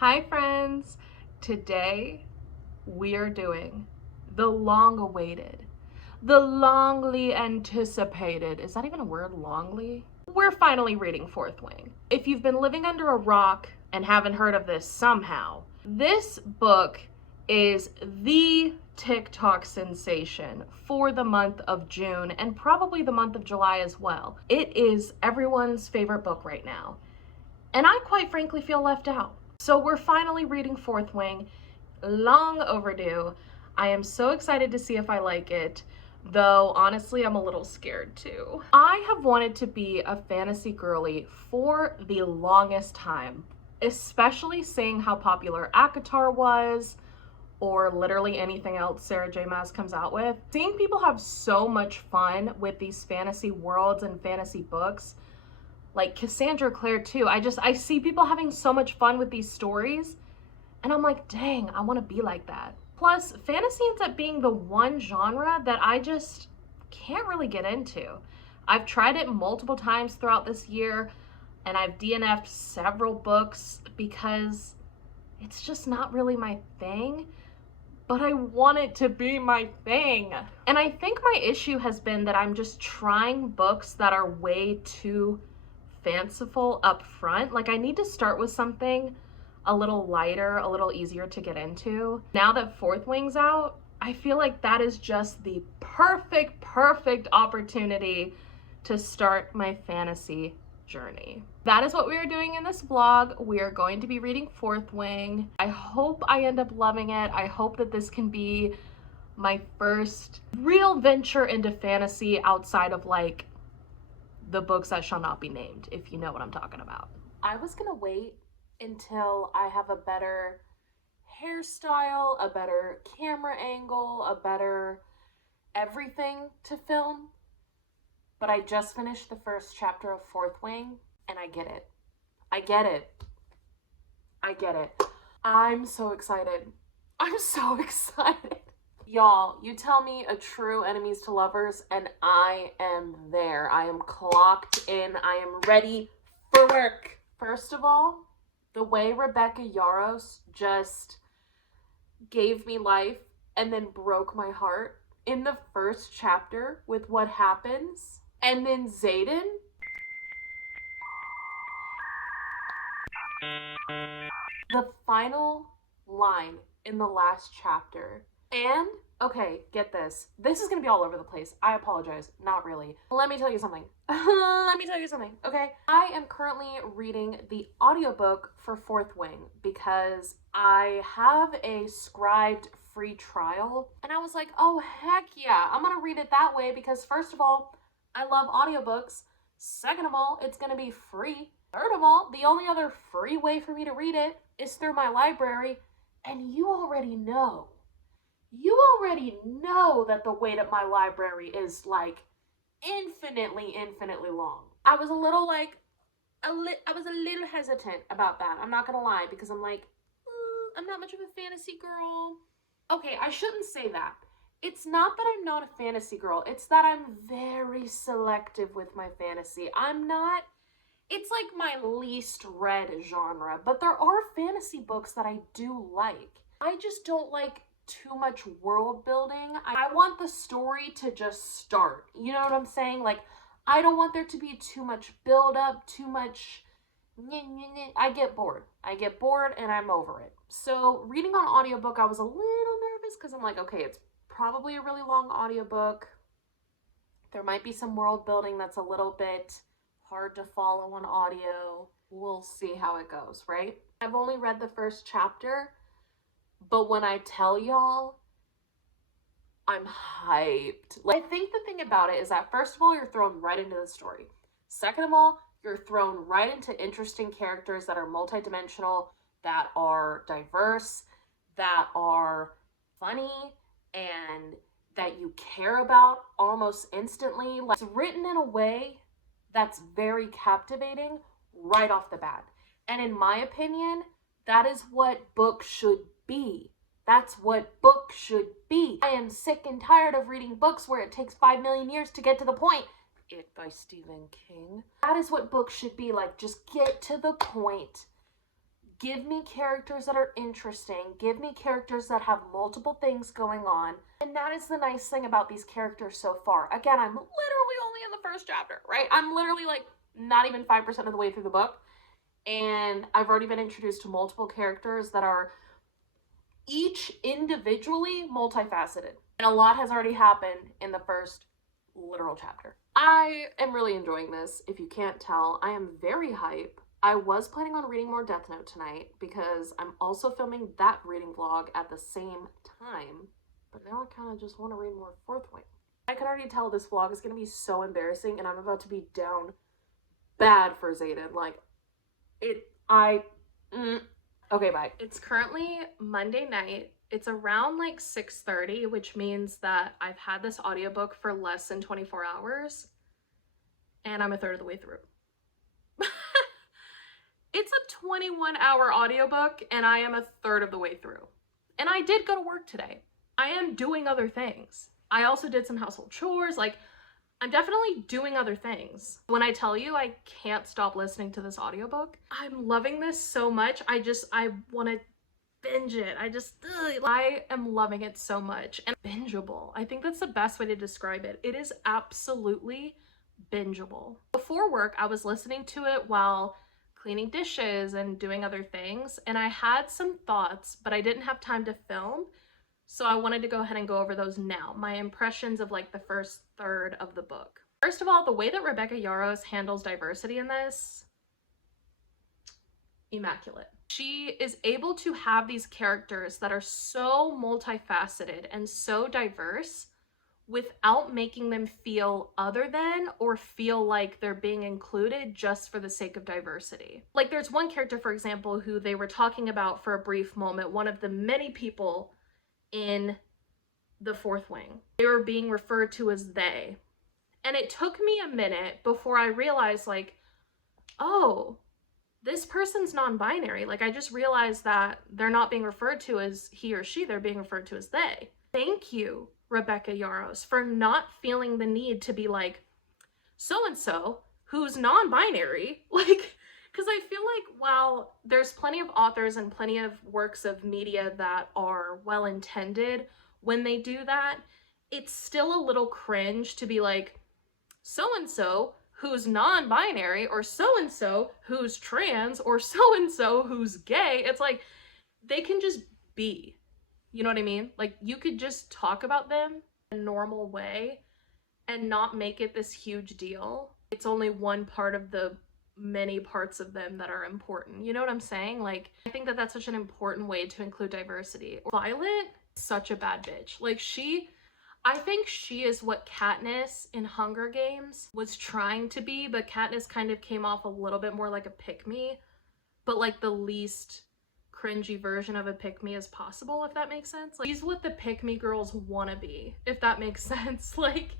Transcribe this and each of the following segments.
Hi friends! Today we are doing the long-awaited, the longly anticipated, is that even a word, longly? We're finally reading Fourth Wing. If you've been living under a rock and haven't heard of this somehow, this book is the TikTok sensation for the month of June and probably the month of July as well. It is everyone's favorite book right now. And I quite frankly feel left out. So we're finally reading Fourth Wing, long overdue. I am so excited to see if I like it, though honestly I'm a little scared too. I have wanted to be a fantasy girly for the longest time, especially seeing how popular ACOTAR was, or literally anything else Sarah J Maas comes out with. Seeing people have so much fun with these fantasy worlds and fantasy books, like Cassandra Clare too. I see people having so much fun with these stories and I'm like, dang, I want to be like that. Plus, fantasy ends up being the one genre that I just can't really get into. I've tried it multiple times throughout this year and I've DNF'd several books because it's just not really my thing, but I want it to be my thing. And I think my issue has been that I'm just trying books that are way too fanciful up front. Like I need to start with something a little lighter, a little easier to get into. Now that Fourth Wing's out, I feel like that is just the perfect opportunity to start my fantasy journey. That is what we are doing in this vlog. We are going to be reading Fourth Wing. I hope I end up loving it. I hope that this can be my first real venture into fantasy outside of like the books that shall not be named, if you know what I'm talking about. I was gonna wait until I have a better hairstyle, a better camera angle, a better everything to film, but I just finished the first chapter of Fourth Wing and I get it. I get it. I get it. I'm so excited. I'm so excited. Y'all, you tell me a true enemies to lovers and I am there. I am clocked in. I am ready for work. First of all, the way Rebecca Yarros just gave me life and then broke my heart in the first chapter with what happens. And then Xaden. The final line in the last chapter. And, okay, get this. This is gonna be all over the place. I apologize. Not really. Let me tell you something. Okay? I am currently reading the audiobook for Fourth Wing because I have a scribed free trial. And I was like, oh, heck yeah. I'm gonna read it that way because first of all, I love audiobooks. Second of all, it's gonna be free. Third of all, the only other free way for me to read it is through my library. And you already know that the wait at my library is like infinitely long. I was a little like, I was a little hesitant about that. I'm not gonna lie, because I'm like, I'm not much of a fantasy girl. Okay, I shouldn't say that. It's not that I'm not a fantasy girl. It's that I'm very selective with my fantasy. It's like my least read genre, but there are fantasy books that I do like. I just don't like too much world building. I want the story to just start. You know what I'm saying? Like, I don't want there to be too much build up, too much. I get bored. And I'm over it. So reading on audiobook, I was a little nervous because I'm like, okay, it's probably a really long audiobook. There might be some world building that's a little bit hard to follow on audio. We'll see how it goes, right? I've only read the first chapter, but when I tell y'all, I'm hyped. Like, I think the thing about it is that first of all, you're thrown right into the story. Second of all, you're thrown right into interesting characters that are multidimensional, that are diverse, that are funny, and that you care about almost instantly. Like, it's written in a way that's very captivating right off the bat. And in my opinion, that is what books should be. That's what books should be. I am sick and tired of reading books where it takes 5 million years to get to the point. It by Stephen King. That is what books should be like. Just get to the point. Give me characters that are interesting. Give me characters that have multiple things going on. And that is the nice thing about these characters so far. Again, I'm literally only in the first chapter, right? I'm literally like not even 5% of the way through the book. And I've already been introduced to multiple characters that are each individually multifaceted. And a lot has already happened in the first literal chapter. I am really enjoying this. If you can't tell, I am very hype. I was planning on reading more Death Note tonight because I'm also filming that reading vlog at the same time. But now I kind of just want to read more Fourth Wing. I can already tell this vlog is going to be so embarrassing and I'm about to be down bad for Xaden. Like, Okay, bye. It's currently Monday night. It's around like 6:30, which means that I've had this audiobook for less than 24 hours and I'm a third of the way through. It's a 21-hour audiobook and I am a third of the way through. And I did go to work today. I am doing other things. I also did some household chores. Like, I'm definitely doing other things. When I tell you I can't stop listening to this audiobook, I'm loving this so much. I want to binge it. I am loving it so much. And bingeable. I think that's the best way to describe it. It is absolutely bingeable. Before work, I was listening to it while cleaning dishes and doing other things, and I had some thoughts, but I didn't have time to film. So I wanted to go ahead and go over those now. My impressions of like the first third of the book. First of all, the way that Rebecca Yarros handles diversity in this, immaculate. She is able to have these characters that are so multifaceted and so diverse without making them feel other than or feel like they're being included just for the sake of diversity. Like, there's one character, for example, who they were talking about for a brief moment, one of the many people in the Fourth Wing. They were being referred to as they. And it took me a minute before I realized, like, oh, this person's non-binary. Like, I just realized that they're not being referred to as he or she, they're being referred to as they. Thank you, Rebecca Yarros, for not feeling the need to be like, so-and-so who's non-binary. Like, because I feel like while there's plenty of authors and plenty of works of media that are well-intended, when they do that, it's still a little cringe to be like, so-and-so who's non-binary, or so-and-so who's trans, or so-and-so who's gay. It's like, they can just be. You know what I mean? Like, you could just talk about them in a normal way and not make it this huge deal. It's only one part of the many parts of them that are important. You know what I'm saying? Like, I think that that's such an important way to include diversity. Violet, such a bad bitch. Like, I think she is what Katniss in Hunger Games was trying to be, but Katniss kind of came off a little bit more like a pick-me, but like the least cringy version of a pick-me as possible, if that makes sense. Like, she's what the pick-me girls wanna be, if that makes sense. Like,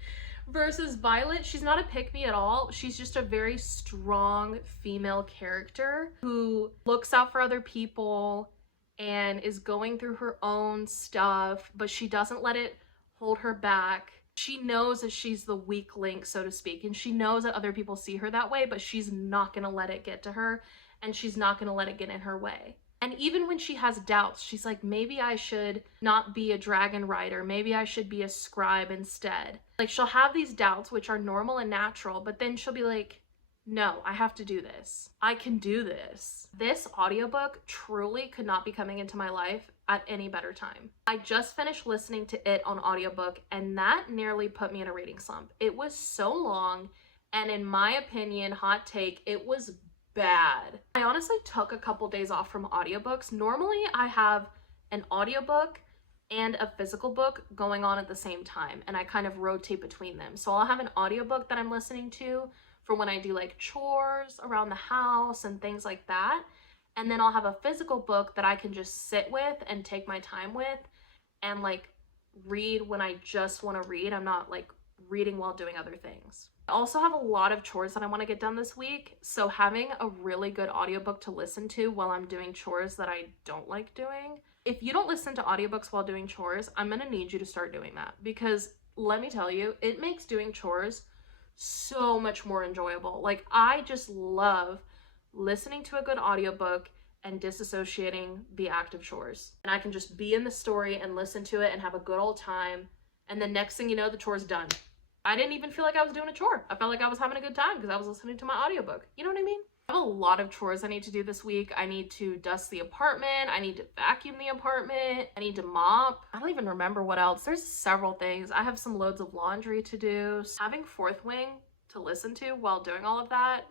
versus Violet, she's not a pick-me at all. She's just a very strong female character who looks out for other people and is going through her own stuff, but she doesn't let it hold her back. She knows that she's the weak link, so to speak, and she knows that other people see her that way, but she's not gonna let it get to her, and she's not gonna let it get in her way. And even when she has doubts, she's like, maybe I should not be a dragon rider. Maybe I should be a scribe instead. Like, she'll have these doubts, which are normal and natural, but then she'll be like, no, I have to do this. I can do this. This audiobook truly could not be coming into my life at any better time. I just finished listening to it on audiobook, and that nearly put me in a reading slump. It was so long, and in my opinion, hot take, it was bad. I honestly took a couple days off from audiobooks. Normally I have an audiobook and a physical book going on at the same time, and I kind of rotate between them. So I'll have an audiobook that I'm listening to for when I do like chores around the house and things like that. And then I'll have a physical book that I can just sit with and take my time with and like read when I just want to read. I'm not like reading while doing other things. I also have a lot of chores that I want to get done this week, so having a really good audiobook to listen to while I'm doing chores that I don't like doing. If you don't listen to audiobooks while doing chores, I'm gonna need you to start doing that, because let me tell you, it makes doing chores so much more enjoyable. Like, I just love listening to a good audiobook and disassociating the act of chores. And I can just be in the story and listen to it and have a good old time. And the next thing you know, the chore's done. I didn't even feel like I was doing a chore. I felt like I was having a good time because I was listening to my audiobook. You know what I mean? I have a lot of chores I need to do this week. I need to dust the apartment. I need to vacuum the apartment. I need to mop. I don't even remember what else. There's several things. I have some loads of laundry to do. Having Fourth Wing to listen to while doing all of that,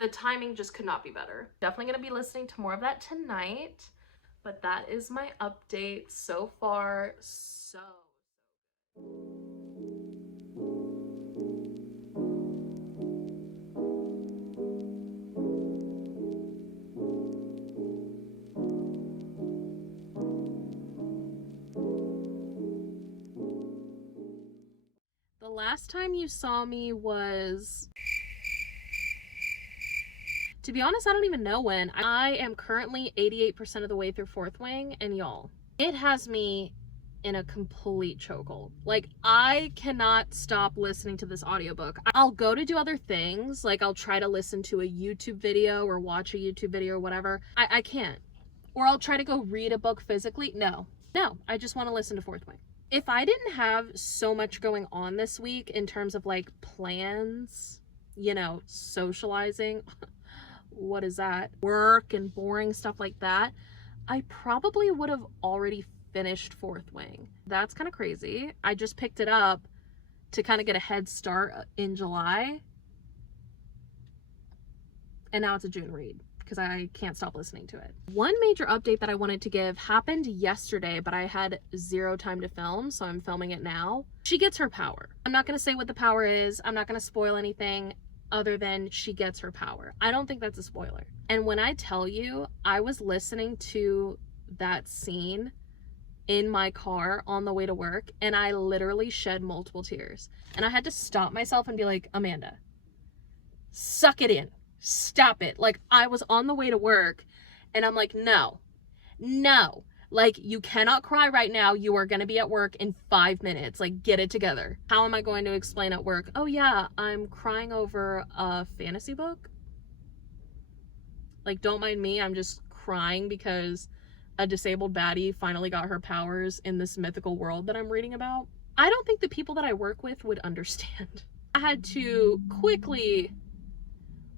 the timing just could not be better. Definitely gonna be listening to more of that tonight, but that is my update so far. The last time you saw me was, to be honest, I don't even know when. I am currently 88% of the way through Fourth Wing, and y'all, it has me in a complete chokehold. Like, I cannot stop listening to this audiobook. I'll go to do other things, like I'll try to listen to a YouTube video or watch a YouTube video or whatever. I can't. Or I'll try to go read a book physically. No, I just want to listen to Fourth Wing. If I didn't have so much going on this week in terms of like plans, you know, socializing, what is that? Work and boring stuff like that, I probably would have already finished Fourth Wing. That's kind of crazy. I just picked it up to kind of get a head start in July. And now it's a June read because I can't stop listening to it. One major update that I wanted to give happened yesterday, but I had zero time to film, so I'm filming it now. She gets her power. I'm not going to say what the power is. I'm not going to spoil anything other than she gets her power. I don't think that's a spoiler. And when I tell you, I was listening to that scene in my car on the way to work, and I literally shed multiple tears. And I had to stop myself and be like, Amanda, suck it in. Stop it. Like, I was on the way to work and I'm like, no, like, you cannot cry right now. You are going to be at work in 5 minutes. Like, get it together. How am I going to explain at work? Oh yeah, I'm crying over a fantasy book. Like, don't mind me. I'm just crying because a disabled baddie finally got her powers in this mythical world that I'm reading about. I don't think the people that I work with would understand. I had to quickly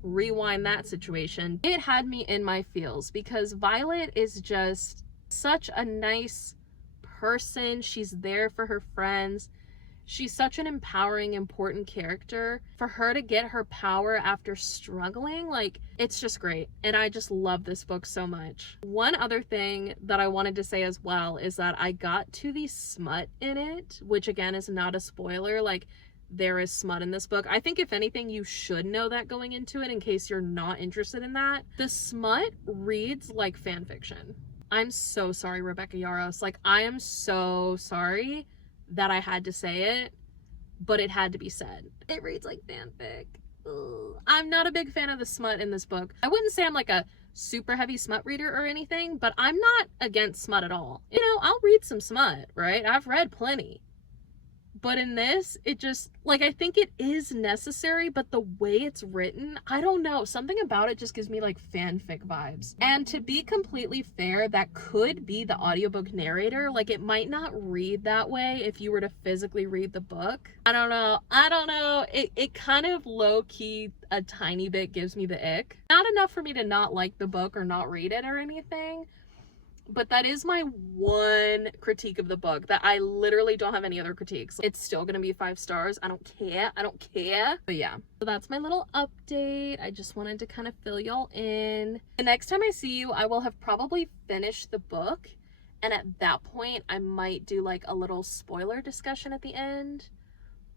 rewind that situation. It had me in my feels because Violet is just such a nice person. She's there for her friends. She's such an empowering, important character. For her to get her power after struggling, like, it's just great. And I just love this book so much. One other thing that I wanted to say as well is that I got to the smut in it, which again is not a spoiler. Like, there is smut in this book. I think if anything, you should know that going into it in case you're not interested in that. The smut reads like fan fiction. I'm so sorry, Rebecca Yarros. Like, I am so sorry that I had to say it, but it had to be said. It reads like fanfic. Ugh. I'm not a big fan of the smut in this book. I wouldn't say I'm like a super heavy smut reader or anything, but I'm not against smut at all. You know, I'll read some smut, right? I've read plenty. But in this, it just, like, I think it is necessary, but the way it's written, I don't know. Something about it just gives me, like, fanfic vibes. And to be completely fair, that could be the audiobook narrator. Like, it might not read that way if you were to physically read the book. I don't know. It kind of low-key, a tiny bit gives me the ick. Not enough for me to not like the book or not read it or anything. But that is my one critique of the book, that I literally don't have any other critiques. It's still gonna be 5 stars. I don't care. But yeah, so that's my little update. I just wanted to kind of fill y'all in. The next time I see you, I will have probably finished the book. And at that point, I might do like a little spoiler discussion at the end.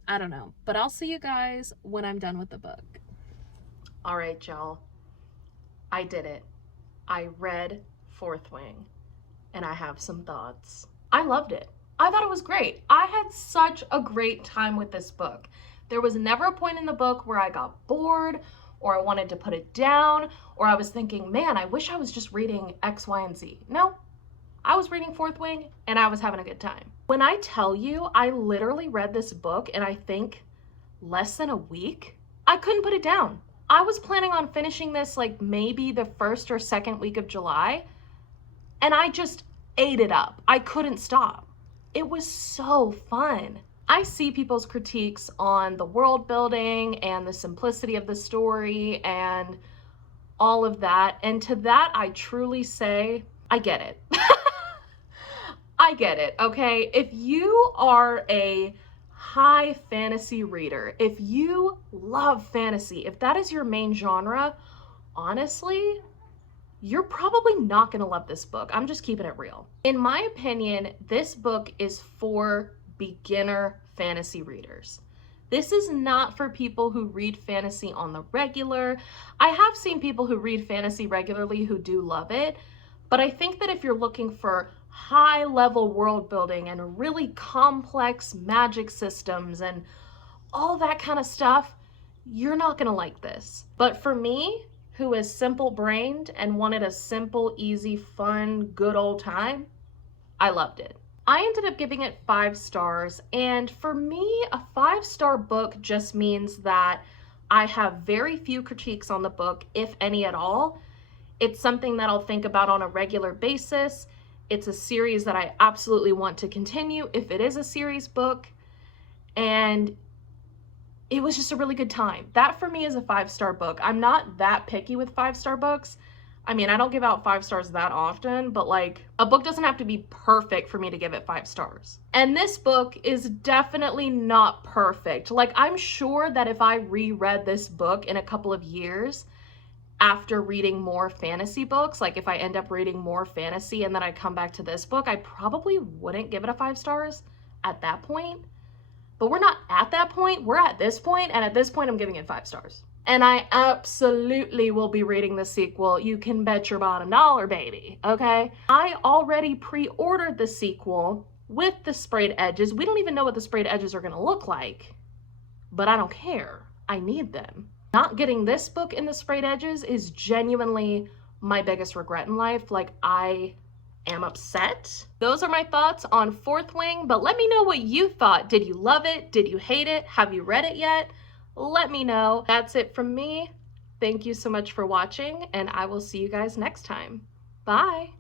I don't know. But I'll see you guys when I'm done with the book. All right, y'all. I did it. I read Fourth Wing. And I have some thoughts. I loved it. I thought it was great. I had such a great time with this book. There was never a point in the book where I got bored or I wanted to put it down or I was thinking, man, I wish I was just reading X, Y, and Z. No, I was reading Fourth Wing and I was having a good time. When I tell you, I literally read this book in I think less than a week. I couldn't put it down. I was planning on finishing this like maybe the first or second week of July, and I just ate it up. I couldn't stop. It was so fun. I see people's critiques on the world building and the simplicity of the story and all of that. And to that, I truly say, I get it. I get it, okay? If you are a high fantasy reader, if you love fantasy, if that is your main genre, honestly, you're probably not gonna love this book. I'm just keeping it real. In my opinion, this book is for beginner fantasy readers. This is not for people who read fantasy on the regular. I have seen people who read fantasy regularly who do love it, but I think that if you're looking for high level world building and really complex magic systems and all that kind of stuff, you're not gonna like this. But for me, who is simple brained and wanted a simple, easy, fun, good old time, I loved it. I ended up giving it 5 stars, and for me, a 5-star book just means that I have very few critiques on the book, if any at all. It's something that I'll think about on a regular basis. It's a series that I absolutely want to continue if it is a series book, and it was just a really good time. That for me is a 5-star book. I'm not that picky with 5-star books. I mean, I don't give out 5 stars that often, but like a book doesn't have to be perfect for me to give it 5 stars. And this book is definitely not perfect. Like, I'm sure that if I reread this book in a couple of years after reading more fantasy books, like if I end up reading more fantasy and then I come back to this book, I probably wouldn't give it a 5 stars at that point. But we're not at that point, we're at this point, and at this point I'm giving it 5 stars. And I absolutely will be reading the sequel. You can bet your bottom dollar, baby, okay? I already pre-ordered the sequel with the sprayed edges. We don't even know what the sprayed edges are gonna look like, but I don't care. I need them. Not getting this book in the sprayed edges is genuinely my biggest regret in life. Like, I am upset. Those are my thoughts on Fourth Wing, but let me know what you thought. Did you love it? Did you hate it? Have you read it yet? Let me know. That's it from me. Thank you so much for watching, and I will see you guys next time. Bye.